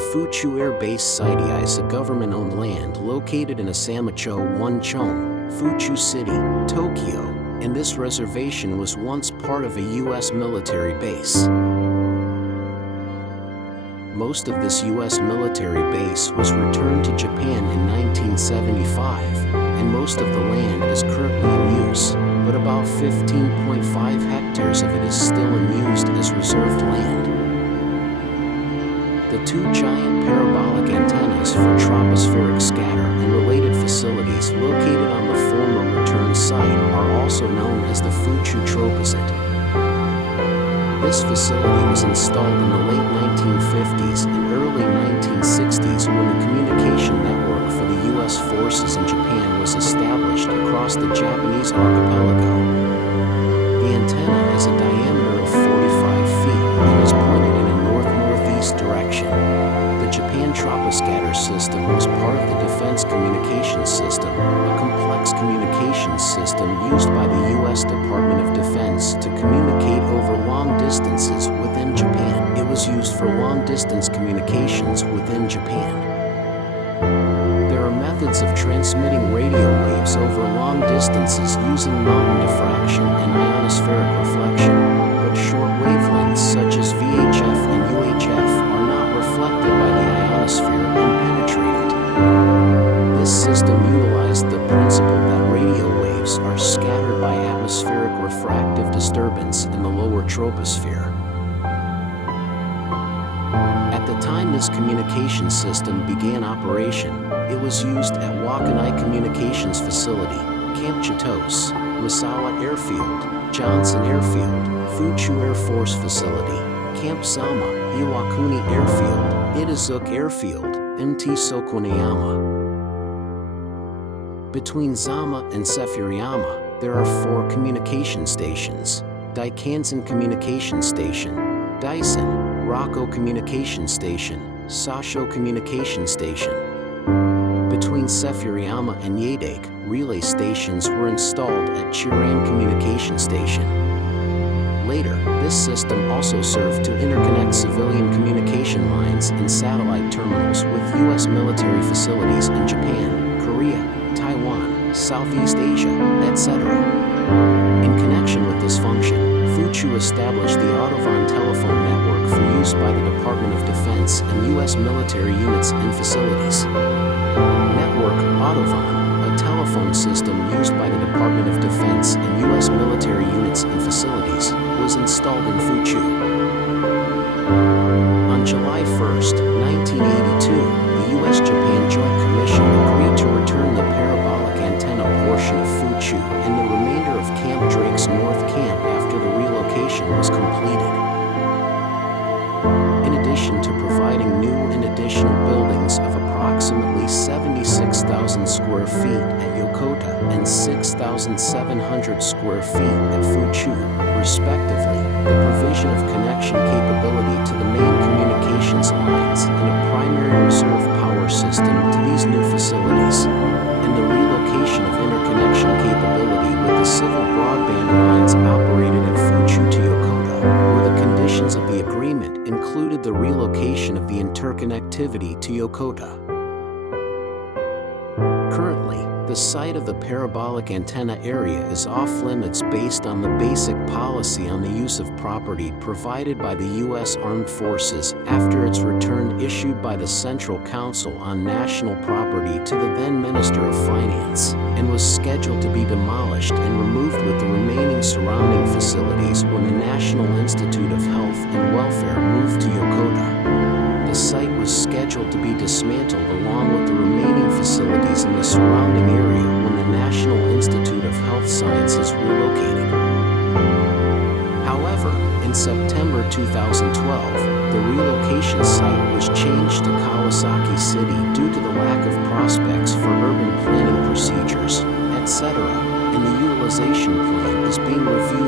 Fuchu Air Base site is a government-owned land located in Asamacho 1 Chome, Fuchu City, Tokyo, and this reservation was once part of a U.S. military base. Most of this U.S. military base was returned to Japan in 1975, and most of the land is currently in use, but about 15.5 hectares of it is still unused as reserved land. The two giant parabolic antennas for tropospheric scatter and related facilities located on the former return site are also known as the Fuchu troposite. This facility was installed in the late 1950s and early 1960s when a communication network for the U.S. forces in Japan was established across the Japanese archipelago. The antenna has a diameter of 45 feet and is pointed in a north-northeast direction. The Japan Troposcatter system was part of the Defense Communications System, a complex communications system used by the U.S. Department of Defense to communicate over long distances within Japan. It was used for long-distance communications within Japan. There are methods of transmitting radio waves over long distances using mountain diffraction and ionospheric reflection, but short wavelengths such as VHF and UHF are not reflected by the ionosphere and penetrated. This system utilized the principle that radio waves are scattered by atmospheric refractive disturbance in the lower troposphere. At the time this communication system began operation, it was used at Wakanai Communications Facility, Camp Chitose, Misawa Airfield, Johnson Airfield, Fuchu Air Force Facility, Camp Sama, Iwakuni Airfield, Itazuka Airfield, MT Sokoneyama. Between Zama and Sefuriyama, there are 4 communication stations: Daikansen Communication Station, Daisen, Rako Communication Station, Sasho Communication Station. Between Sefuriyama and Yadake, relay stations were installed at Chiran Communication Station. Later, this system also served to interconnect civilian communication lines and satellite terminals with U.S. military facilities in Japan, Korea, Taiwan, Southeast Asia, etc. In connection with this function, Fuchu established the Autovan telephone network for use by the Department of Defense and U.S. military units and facilities. Network Autovan, a telephone system used by the Department of Defense and U.S. military units and facilities, was installed in Fuchu. On July 1, 1982, the U.S.-Japan Joint Commission agreed to return the parabolic antenna portion of Fuchu and the remainder of Camp Drake's North Camp after the relocation was completed. In addition to providing new and additional buildings of approximately 76,000 square feet at Yokota and 6,700 square feet at Fuchu, respectively, the provision of connection capability to the main communications lines and a primary reserve power system to these new facilities, and the relocation of interconnection capability with the civil broadband lines operated at Fuchu to Yokota, where the conditions of the agreement included the relocation of the interconnectivity to Yokota. Currently, the site of the parabolic antenna area is off-limits based on the basic policy on the use of property provided by the U.S. Armed Forces after its return issued by the Central Council on National Property to the then Minister of Finance, and was scheduled to be demolished and removed with the remaining surrounding facilities when the National Institute of Health and Welfare moved to Yokota. The site was scheduled to be dismantled along with the remaining facilities in the surrounding area when the National Institute of Health Sciences relocated. However, in September 2012, the relocation site was changed to Kawasaki City due to the lack of prospects for urban planning procedures, etc., and the utilization plan is being reviewed